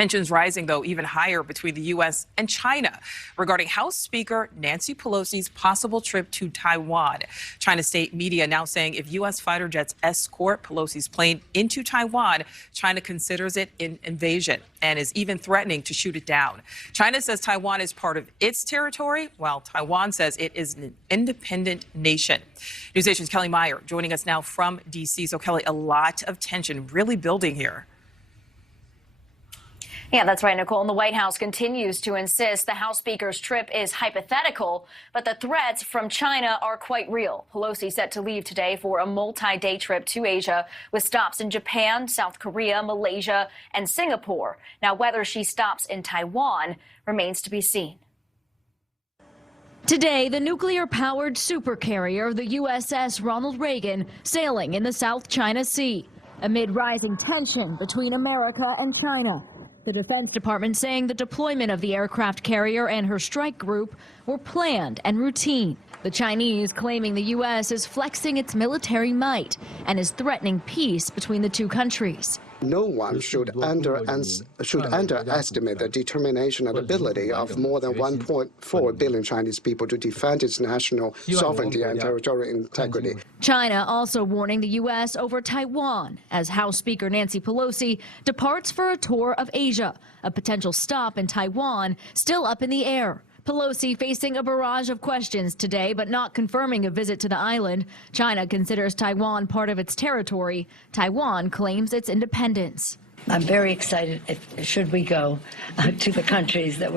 Tensions rising, though, even higher between the U.S. and China regarding House Speaker Nancy Pelosi's possible trip to Taiwan. China state media now saying if U.S. fighter jets escort Pelosi's plane into Taiwan, China considers it an invasion and is even threatening to shoot it down. China says Taiwan is part of its territory, while Taiwan says it is an independent nation. NewsNation's Kelly Meyer joining us now from D.C. So, Kelly, a lot of tension really building here. Yeah, that's right, Nicole. And the White House continues to insist the House Speaker's trip is hypothetical, but the threats from China are quite real. Pelosi set to leave today for a multi-day trip to Asia with stops in Japan, South Korea, Malaysia, and Singapore. Now, whether she stops in Taiwan remains to be seen. Today, the nuclear-powered supercarrier, the USS Ronald Reagan, sailing in the South China Sea amid rising tension between America and China. The Defense Department saying the deployment of the aircraft carrier and her strike group were planned and routine. The Chinese claiming the U.S. is flexing its military might and is threatening peace between the two countries. No one should underestimate the determination and ability of more than 1.4 billion Chinese people to defend its national sovereignty and territorial integrity. China also warning the U.S. over Taiwan as House Speaker Nancy Pelosi departs for a tour of Asia. A potential stop in Taiwan still up in the air. Pelosi facing a barrage of questions today, but not confirming a visit to the island. China considers Taiwan part of its territory. Taiwan claims its independence. I'm very excited should we go to the countries that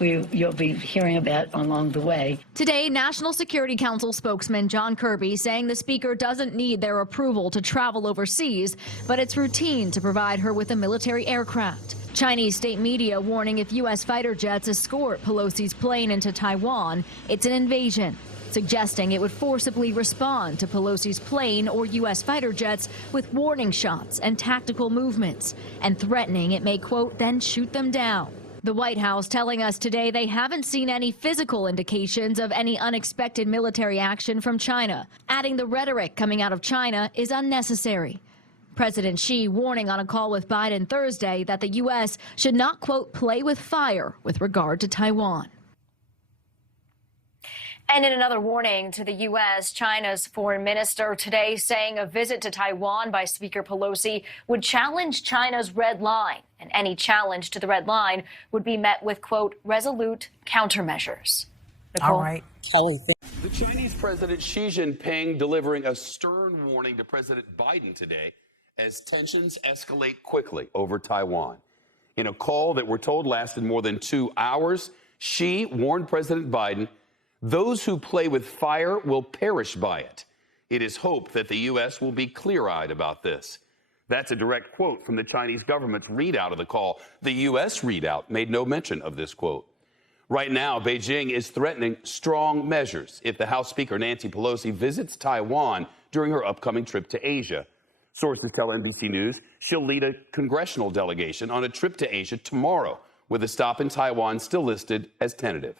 you'll be hearing about along the way. Today, National Security Council spokesman John Kirby saying the speaker doesn't need their approval to travel overseas, but it's routine to provide her with a military aircraft. Chinese state media warning if U.S. fighter jets escort Pelosi's plane into Taiwan, it's an invasion, suggesting it would forcibly respond to Pelosi's plane or U.S. fighter jets with warning shots and tactical movements, and threatening it may, quote, then shoot them down. The White House telling us today they haven't seen any physical indications of any unexpected military action from China, adding the rhetoric coming out of China is unnecessary. President Xi warning on a call with Biden Thursday that the U.S. should not, quote, play with fire with regard to Taiwan. And in another warning to the U.S., China's foreign minister today saying a visit to Taiwan by Speaker Pelosi would challenge China's red line. And any challenge to the red line would be met with, quote, resolute countermeasures. Nicole? All right, Kelly. The Chinese President Xi Jinping delivering a stern warning to President Biden today as tensions escalate quickly over Taiwan. In a call that we're told lasted more than 2 hours, Xi warned President Biden, those who play with fire will perish by it. It is hoped that the U.S. will be clear-eyed about this. That's a direct quote from the Chinese government's readout of the call. The U.S. readout made no mention of this quote. Right now, Beijing is threatening strong measures if the House Speaker Nancy Pelosi visits Taiwan during her upcoming trip to Asia. Sources tell NBC News she'll lead a congressional delegation on a trip to Asia tomorrow, with a stop in Taiwan still listed as tentative.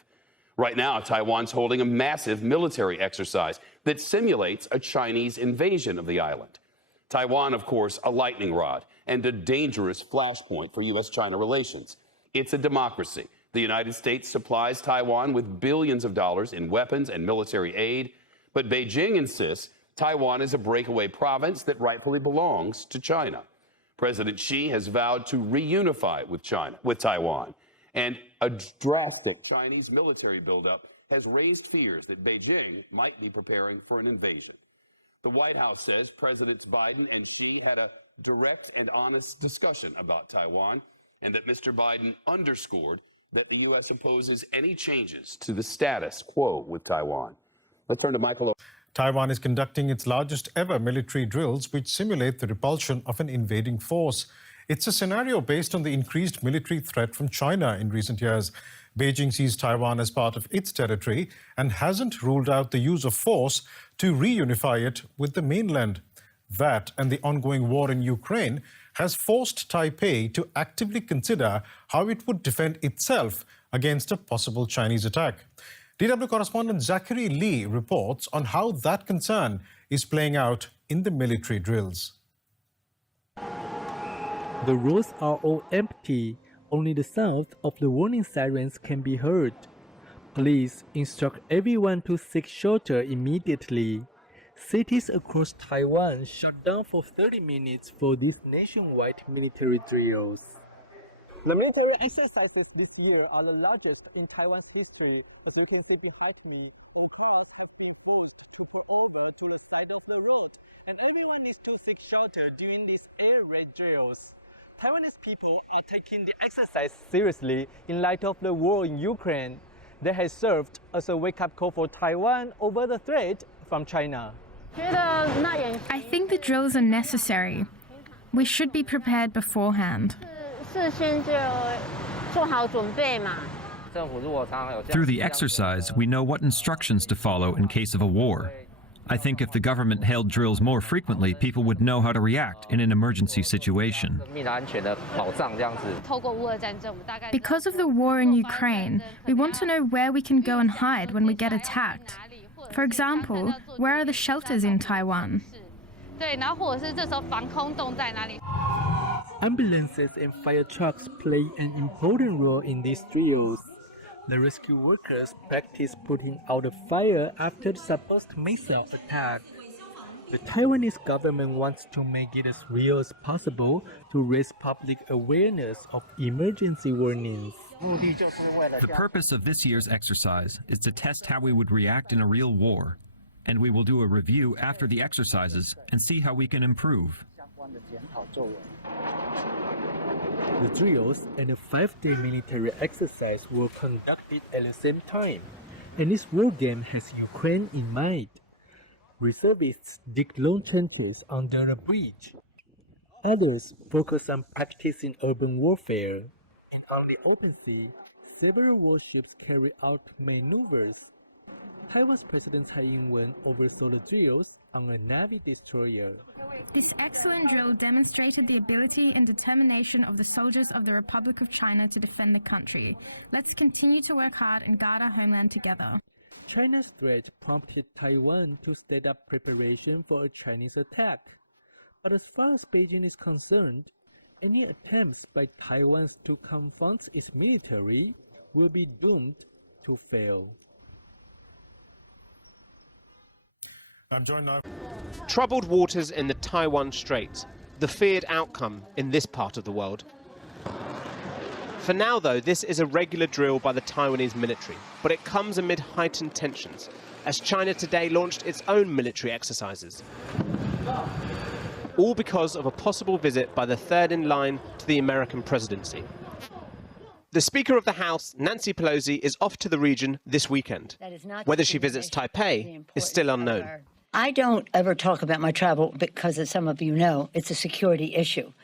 Right now, Taiwan's holding a massive military exercise that simulates a Chinese invasion of the island. Taiwan, of course, a lightning rod and a dangerous flashpoint for U.S.-China relations. It's a democracy. The United States supplies Taiwan with billions of dollars in weapons and military aid, but Beijing insists Taiwan is a breakaway province that rightfully belongs to China. President Xi has vowed to reunify with Taiwan, and a drastic Chinese military buildup has raised fears that Beijing might be preparing for an invasion. The White House says Presidents Biden and Xi had a direct and honest discussion about Taiwan, and that Mr. Biden underscored that the U.S. opposes any changes to the status quo with Taiwan. Let's turn to Michael. Taiwan is conducting its largest ever military drills, which simulate the repulsion of an invading force. It's a scenario based on the increased military threat from China in recent years. Beijing sees Taiwan as part of its territory and hasn't ruled out the use of force to reunify it with the mainland. That and the ongoing war in Ukraine has forced Taipei to actively consider how it would defend itself against a possible Chinese attack. DW correspondent Zachary Lee reports on how that concern is playing out in the military drills. The roads are all empty. only the sound of the warning sirens can be heard. Police instruct everyone to seek shelter immediately. Cities across Taiwan shut down for 30 minutes for these nationwide military drills. The military exercises this year are the largest in Taiwan's history. As you can see behind me, all cars have been forced to pull over to the side of the road, and everyone needs to seek shelter during these air raid drills. Taiwanese people are taking the exercise seriously in light of the war in Ukraine. They have served as a wake-up call for Taiwan over the threat from China. I think the drills are necessary. We should be prepared beforehand. Through the exercise, we know what instructions to follow in case of a war. I think if the government held drills more frequently, people would know how to react in an emergency situation. Because of the war in Ukraine, we want to know where we can go and hide when we get attacked. For example, where are the shelters in Taiwan? Ambulances and fire trucks play an important role in these drills. The rescue workers practice putting out a fire after the supposed missile attack. The Taiwanese government wants to make it as real as possible to raise public awareness of emergency warnings. The purpose of this year's exercise is to test how we would react in a real war, and we will do a review after the exercises and see how we can improve. The drills and a 5-day military exercise were conducted at the same time, and this war game has Ukraine in mind. Reservists dig long trenches under the bridge. Others focus on practicing urban warfare, and on the open sea, several warships carry out maneuvers. Taiwan's President Tsai Ing-wen oversaw the drills on a Navy destroyer. This excellent drill demonstrated the ability and determination of the soldiers of the Republic of China to defend the country. Let's continue to work hard and guard our homeland together. China's threat prompted Taiwan to step up preparation for a Chinese attack. But as far as Beijing is concerned, any attempts by Taiwan to confront its military will be doomed to fail. I'm joined now. Troubled waters in the Taiwan Straits, the feared outcome in this part of the world. For now, though, this is a regular drill by the Taiwanese military, but it comes amid heightened tensions, as China today launched its own military exercises. All because of a possible visit by the third in line to the American presidency. The Speaker of the House, Nancy Pelosi, is off to the region this weekend. Whether she visits Taipei is still unknown. I don't ever talk about my travel because, as some of you know, it's a security issue.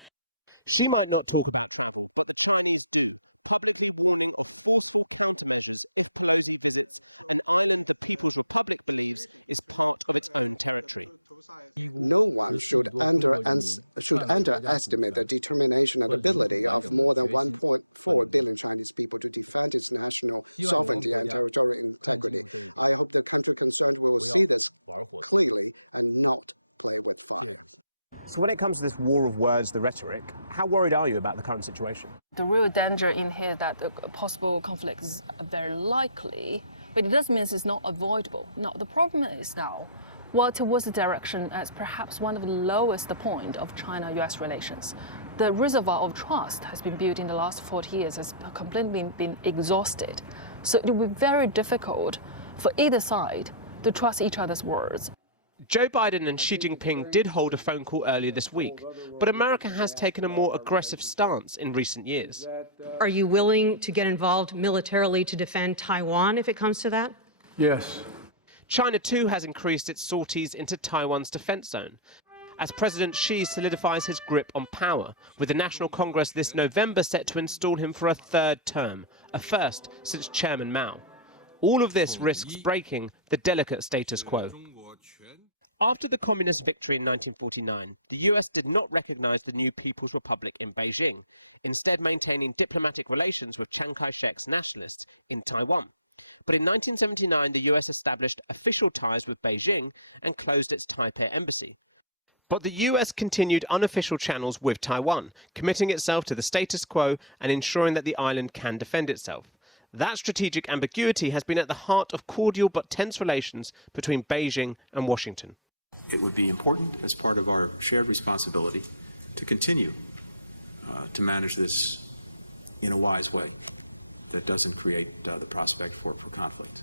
She might not talk about travel, but the Chinese do, publicly warning of forceful countermeasures if Pelosi visits an island the People's Republic believes is part of its own territory. No one should underestimate the determination and ability of more than 1.4 billion Chinese people to defend its national sovereignty and territorial integrity. I hope the country concerned will see this clearly and not play with fire. So when it comes to this war of words, the rhetoric, how worried are you about the current situation? The real danger in here that a possible conflict is very likely, but it doesn't mean it's not avoidable. Now, the problem is now, well, towards the direction as perhaps one of the lowest point of China-US relations. The reservoir of trust has been built in the last 40 years, has completely been exhausted. So it will be very difficult for either side to trust each other's words. Joe Biden and Xi Jinping did hold a phone call earlier this week, but America has taken a more aggressive stance in recent years. Are you willing to get involved militarily to defend Taiwan if it comes to that? Yes. China, too, has increased its sorties into Taiwan's defense zone, as President Xi solidifies his grip on power, with the National Congress this November set to install him for a third term, a first since Chairman Mao. All of this risks breaking the delicate status quo. After the communist victory in 1949, the US did not recognize the new People's Republic in Beijing, instead maintaining diplomatic relations with Chiang Kai-shek's nationalists in Taiwan. But in 1979, the US established official ties with Beijing and closed its Taipei embassy. But the US continued unofficial channels with Taiwan, committing itself to the status quo and ensuring that the island can defend itself. That strategic ambiguity has been at the heart of cordial but tense relations between Beijing and Washington. It would be important as part of our shared responsibility to continue to manage this in a wise way that doesn't create the prospect for conflict.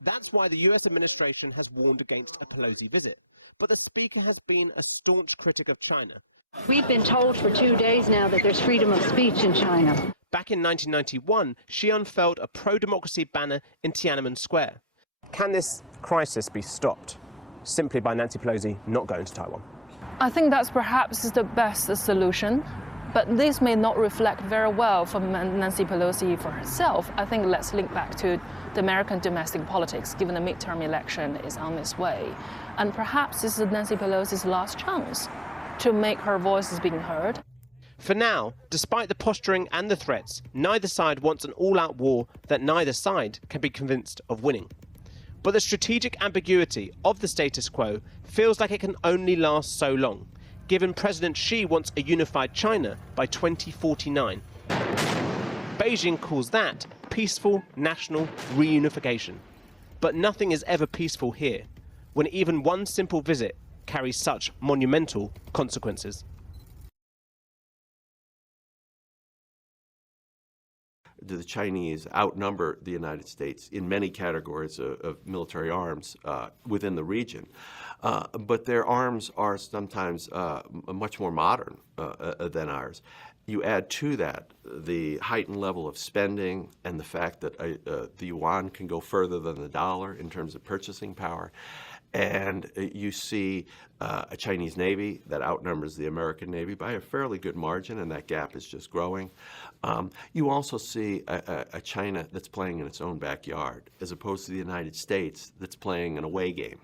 That's why the US administration has warned against a Pelosi visit. But the speaker has been a staunch critic of China. We've been told for 2 days now that there's freedom of speech in China. Back in 1991, she unfurled a pro-democracy banner in Tiananmen Square. Can this crisis be stopped simply by Nancy Pelosi not going to Taiwan? I think that's perhaps the best solution, but this may not reflect very well for Nancy Pelosi for herself. I think let's link back to the American domestic politics, given the midterm election is on its way. And perhaps this is Nancy Pelosi's last chance to make her voices being heard. For now, despite the posturing and the threats, neither side wants an all-out war that neither side can be convinced of winning. But the strategic ambiguity of the status quo feels like it can only last so long, given President Xi wants a unified China by 2049. Beijing calls that peaceful national reunification. But nothing is ever peaceful here, when even one simple visit carries such monumental consequences. The Chinese outnumber the United States in many categories of military arms within the region. But their arms are sometimes much more modern than ours. You add to that the heightened level of spending and the fact that the yuan can go further than the dollar in terms of purchasing power. And you see a Chinese Navy that outnumbers the American Navy by a fairly good margin, and that gap is just growing. You also see a China that's playing in its own backyard, as opposed to the United States that's playing an away game.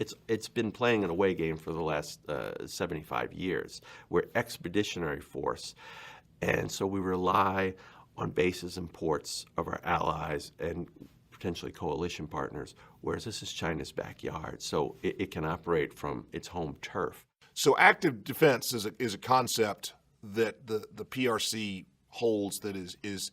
It's been playing an away game for the last 75 years. We're expeditionary force, and so we rely on bases and ports of our allies and potentially coalition partners, whereas this is China's backyard, so it can operate from its home turf. So active defense is a concept that the PRC holds that is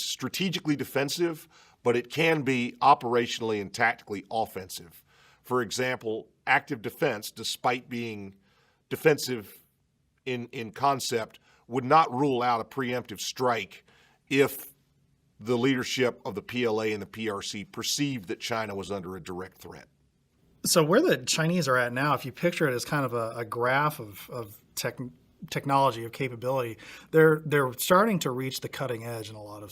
strategically defensive, but it can be operationally and tactically offensive. For example, active defense, despite being defensive in concept, would not rule out a preemptive strike if the leadership of the PLA and the PRC perceived that China was under a direct threat. So where the Chinese are at now, if you picture it as kind of a graph of technology, of capability, they're starting to reach the cutting edge in a lot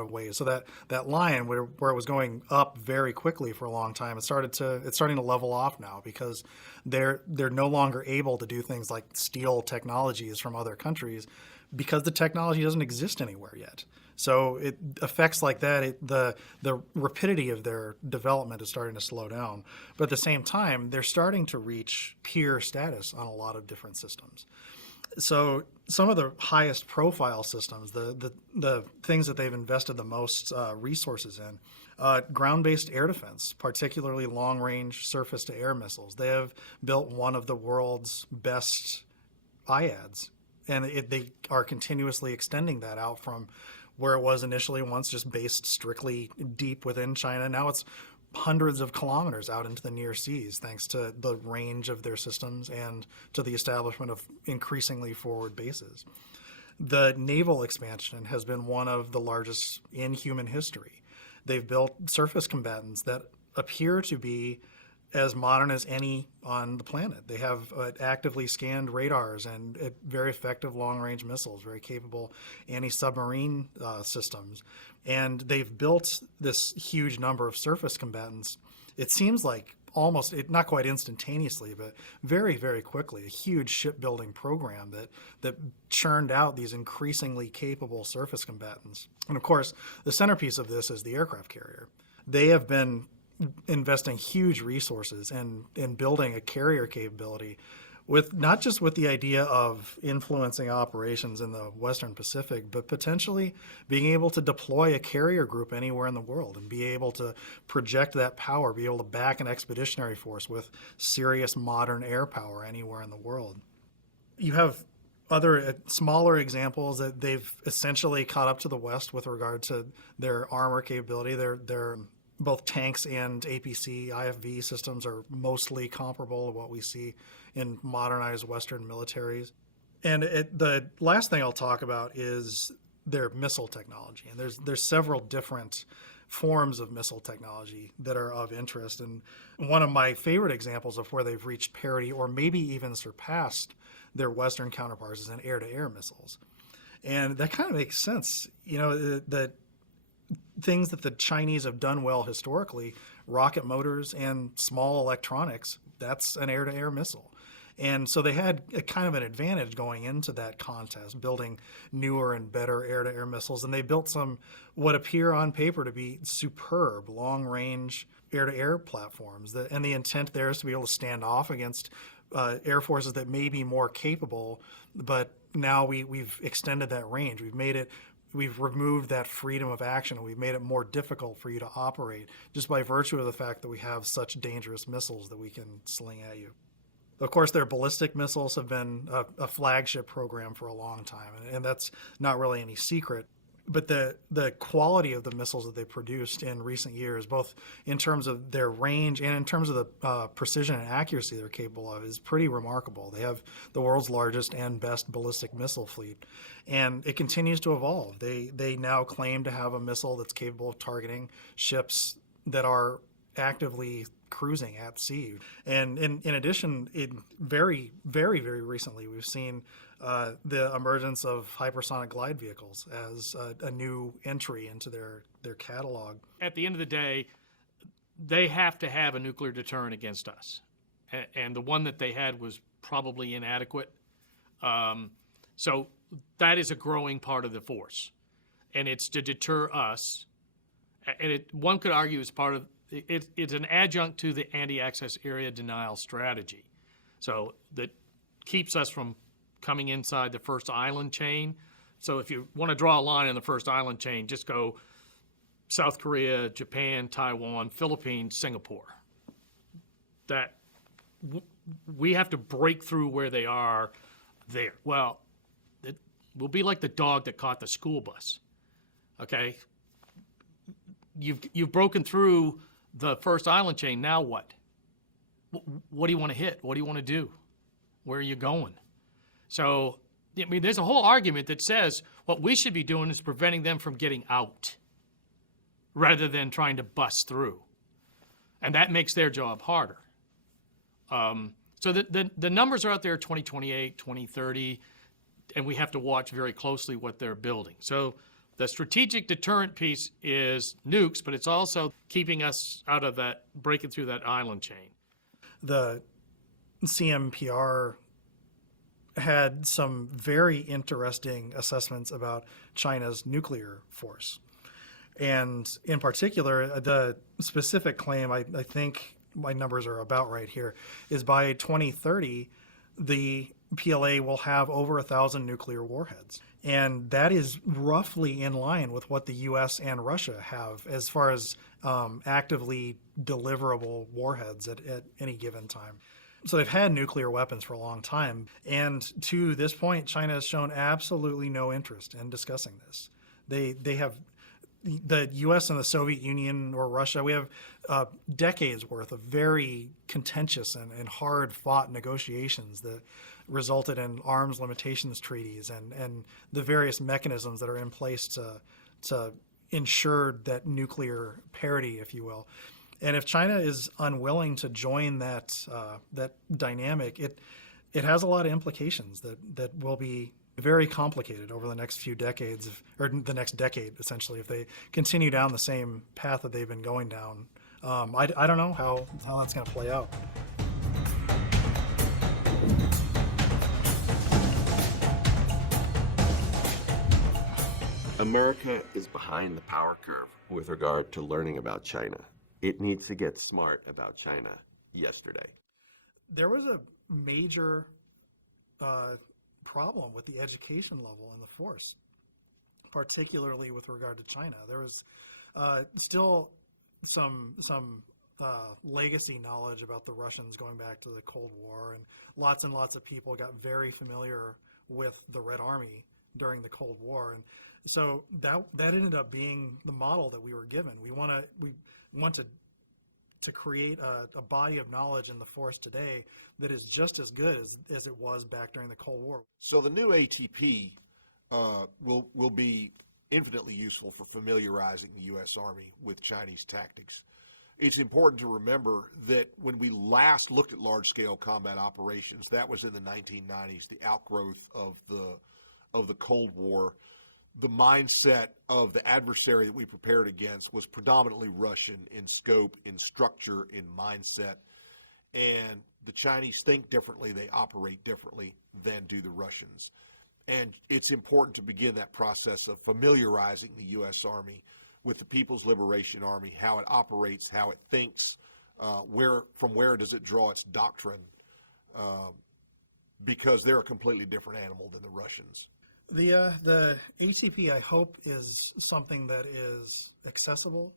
of ways. So that line where it was going up very quickly for a long time, it's starting to level off now, because they're no longer able to do things like steal technologies from other countries because the technology doesn't exist anywhere yet. So it effects like that, the rapidity of their development is starting to slow down. But at the same time, they're starting to reach peer status on a lot of different systems. So some of the highest profile systems, the things that they've invested the most resources in, ground-based air defense, particularly long-range surface-to-air missiles. They have built one of the world's best IADs, and they are continuously extending that out from where it was initially once just based strictly deep within China. Now it's hundreds of kilometers out into the near seas, thanks to the range of their systems and to the establishment of increasingly forward bases. The naval expansion has been one of the largest in human history. They've built surface combatants that appear to be as modern as any on the planet. They have actively scanned radars and very effective long-range missiles, very capable anti-submarine systems. And they've built this huge number of surface combatants. It seems like almost, not quite instantaneously, but very, very quickly, a huge shipbuilding program that churned out these increasingly capable surface combatants. And of course, the centerpiece of this is the aircraft carrier. They have been investing huge resources in building a carrier capability with not just with the idea of influencing operations in the Western Pacific, but potentially being able to deploy a carrier group anywhere in the world and be able to project that power, be able to back an expeditionary force with serious modern air power anywhere in the world. You have other smaller examples that they've essentially caught up to the West with regard to their armor capability. Their both tanks and APC, IFV systems are mostly comparable to what we see in modernized Western militaries. And the last thing I'll talk about is their missile technology. And there's several different forms of missile technology that are of interest. And one of my favorite examples of where they've reached parity or maybe even surpassed their Western counterparts is in air-to-air missiles. And that kind of makes sense. You know, the things that the Chinese have done well historically, rocket motors and small electronics, that's an air-to-air missile. And so they had a kind of an advantage going into that contest, building newer and better air-to-air missiles. And they built some what appear on paper to be superb long-range air-to-air platforms. And the intent there is to be able to stand off against air forces that may be more capable, but now we've extended that range. We've removed that freedom of action, and we've made it more difficult for you to operate just by virtue of the fact that we have such dangerous missiles that we can sling at you. Of course, their ballistic missiles have been a flagship program for a long time, and that's not really any secret. But the quality of the missiles that they produced in recent years, both in terms of their range and in terms of the precision and accuracy they're capable of, is pretty remarkable. They have the world's largest and best ballistic missile fleet, and it continues to evolve. They now claim to have a missile that's capable of targeting ships that are actively cruising at sea. And in addition, very, very, very recently, we've seen the emergence of hypersonic glide vehicles as a new entry into their catalog. At the end of the day, they have to have a nuclear deterrent against us. And the one that they had was probably inadequate. So that is a growing part of the force. And it's to deter us. And one could argue it's part of it's an adjunct to the anti-access area denial strategy. So that keeps us from coming inside the first island chain. So if you want to draw a line in the first island chain, just go South Korea, Japan, Taiwan, Philippines, Singapore. That we have to break through where they are there. Well, it will be like the dog that caught the school bus. Okay? You've broken through the first island chain. Now what? What do you want to hit? What do you want to do? Where are you going? So, I mean, there's a whole argument that says what we should be doing is preventing them from getting out rather than trying to bust through. And that makes their job harder. So the numbers are out there, 2028, 2030, and we have to watch very closely what they're building. So the strategic deterrent piece is nukes, but it's also keeping us out of that, breaking through that island chain. The CMPR had some very interesting assessments about China's nuclear force. And in particular, the specific claim, I think my numbers are about right here, is by 2030, the PLA will have over 1,000 nuclear warheads. And that is roughly in line with what the U.S. and Russia have as far as actively deliverable warheads at any given time. So they've had nuclear weapons for a long time. And to this point, China has shown absolutely no interest in discussing this. They have the U.S. and the Soviet Union or Russia, we have decades worth of very contentious and hard-fought negotiations that resulted in arms limitations treaties and the various mechanisms that are in place to ensure that nuclear parity, if you will. And if China is unwilling to join that dynamic, it has a lot of implications that will be very complicated over the next few decades, or the next decade, essentially, if they continue down the same path that they've been going down. I don't know how that's going to play out. America is behind the power curve with regard to learning about China. It needs to get smart about China yesterday. there was a major problem with the education level in the force, particularly with regard to China. There was still some legacy knowledge about the Russians going back to the Cold War, and lots of people got very familiar with the Red Army during the Cold War, and so that ended up being the model that we were given. We want to create a body of knowledge in the force today that is just as good as it was back during the Cold War. So the new ATP will be infinitely useful for familiarizing the U.S. Army with Chinese tactics. It's important to remember that when we last looked at large-scale combat operations, that was in the 1990s, the outgrowth of the Cold War. The mindset of the adversary that we prepared against was predominantly Russian in scope, in structure, in mindset. And the Chinese think differently, they operate differently than do the Russians. And it's important to begin that process of familiarizing the U.S. Army with the People's Liberation Army, how it operates, how it thinks, from where does it draw its doctrine, because they're a completely different animal than the Russians. The ATP, I hope, is something that is accessible.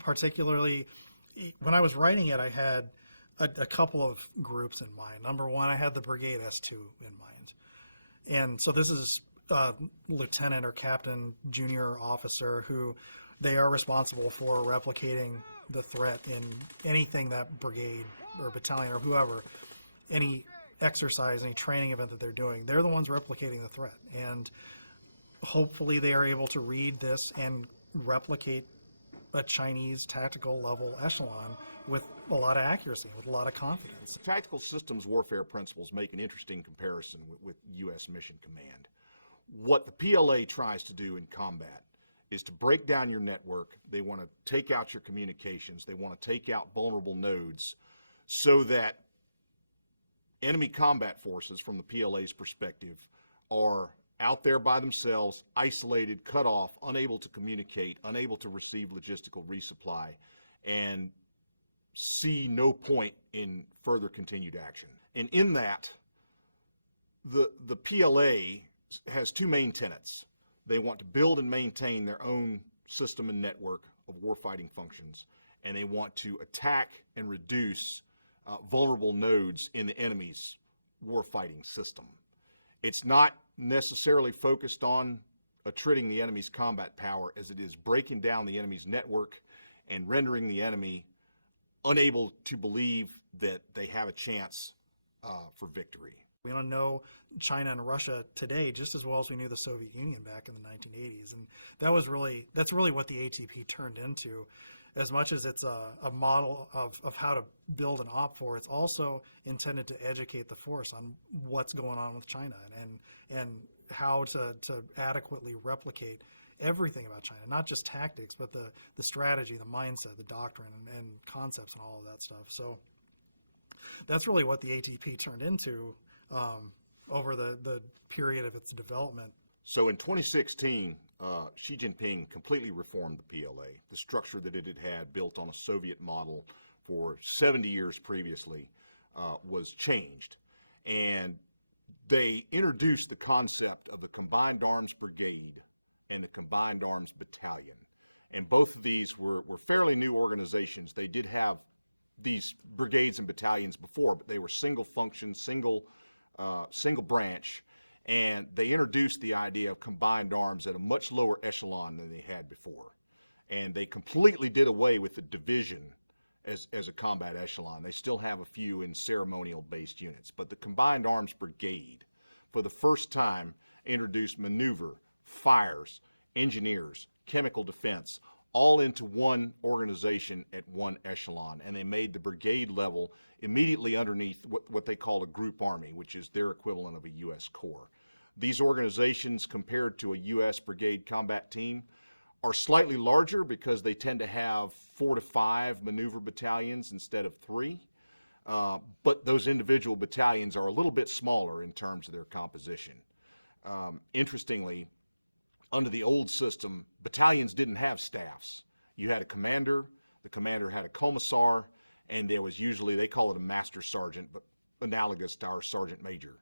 Particularly, when I was writing it, I had a couple of groups in mind. Number one, I had the Brigade S2 in mind. And so this is lieutenant or captain, junior officer who they are responsible for replicating the threat in anything that brigade or battalion or whoever, any exercise, any training event that they're doing, they're the ones replicating the threat. And hopefully they are able to read this and replicate a Chinese tactical level echelon with a lot of accuracy, with a lot of confidence. Tactical systems warfare principles make an interesting comparison with U.S. Mission Command. What the PLA tries to do in combat is to break down your network. They want to take out your communications. They want to take out vulnerable nodes so that enemy combat forces, from the PLA's perspective, are out there by themselves, isolated, cut off, unable to communicate, unable to receive logistical resupply, and see no point in further continued action. And in that, the PLA has two main tenets. They want to build and maintain their own system and network of warfighting functions, and they want to attack and reduce vulnerable nodes in the enemy's warfighting system. It's not necessarily focused on attriting the enemy's combat power as it is breaking down the enemy's network and rendering the enemy unable to believe that they have a chance for victory. We don't know China and Russia today just as well as we knew the Soviet Union back in the 1980s. And that's really what the ATP turned into. As much as it's a model of how to build an op for, it's also intended to educate the force on what's going on with China and how to adequately replicate everything about China, not just tactics, but the strategy, the mindset, the doctrine, and concepts and all of that stuff. So that's really what the ATP turned into over the period of its development. So in 2016, Xi Jinping completely reformed the PLA. The structure that it had had, built on a Soviet model for 70 years previously, was changed. And they introduced the concept of the Combined Arms Brigade and the Combined Arms Battalion. And both of these were fairly new organizations. They did have these brigades and battalions before, but they were single function, single branch. And they introduced the idea of combined arms at a much lower echelon than they had before. And they completely did away with the division as a combat echelon. They still have a few in ceremonial-based units. But the Combined Arms Brigade, for the first time, introduced maneuver, fires, engineers, chemical defense, all into one organization at one echelon. And they made the brigade level immediately underneath what they call a group army, which is their equivalent of a U.S. Corps. These organizations, compared to a U.S. brigade combat team, are slightly larger because they tend to have 4 to 5 maneuver battalions instead of 3. But those individual battalions are a little bit smaller in terms of their composition. Interestingly, under the old system, battalions didn't have staffs. You had a commander, the commander had a commissar, and there was usually, they call it a master sergeant, but analogous to our sergeant major.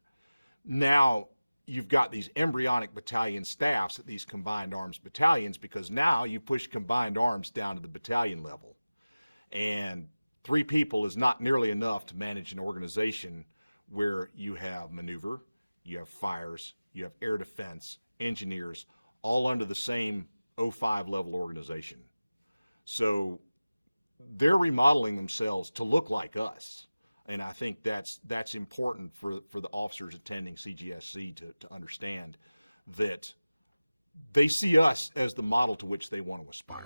Now you've got these embryonic battalion staffs at these combined arms battalions, because now you push combined arms down to the battalion level. And 3 people is not nearly enough to manage an organization where you have maneuver, you have fires, you have air defense, engineers, all under the same 05 level organization. So they're remodeling themselves to look like us. And I think that's important for the officers attending CGSC to understand that they see us as the model to which they want to aspire.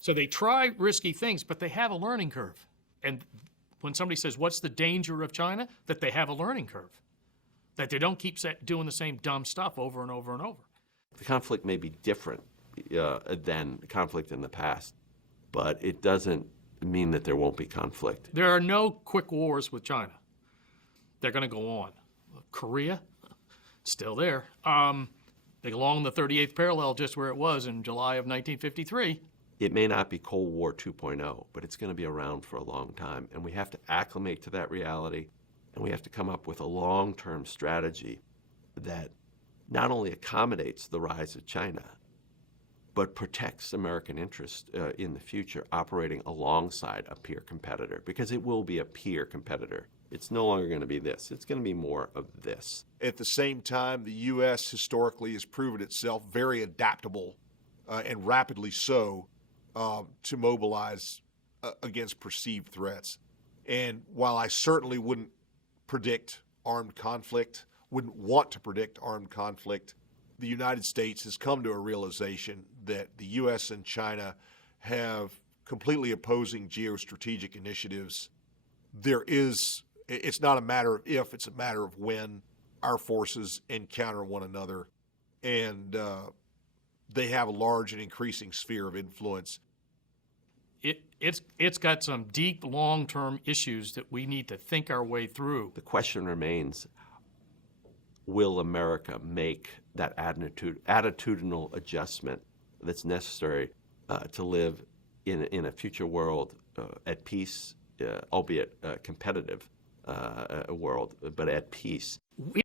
So they try risky things, but they have a learning curve. And when somebody says, what's the danger of China? That they have a learning curve, that they don't keep doing the same dumb stuff over and over and over. The conflict may be different than conflict in the past, but it doesn't mean that there won't be conflict. There are no quick wars with China. They're going to go on. Korea, still there. They along the 38th parallel, just where it was in July of 1953. It may not be Cold War 2.0, but it's going to be around for a long time, and we have to acclimate to that reality, and we have to come up with a long-term strategy that not only accommodates the rise of China, but protects American interests in the future, operating alongside a peer competitor, because it will be a peer competitor. It's no longer going to be this. It's going to be more of this. At the same time, the U.S. historically has proven itself very adaptable and rapidly so to mobilize against perceived threats. And while I certainly wouldn't predict armed conflict, wouldn't want to predict armed conflict, the United States has come to a realization that the U.S. and China have completely opposing geostrategic initiatives. It's not a matter of if, it's a matter of when our forces encounter one another. And they have a large and increasing sphere of influence. It's got some deep, long-term issues that we need to think our way through. The question remains, will America make that attitudinal adjustment that's necessary to live in a future world at peace, albeit competitive world, but at peace? We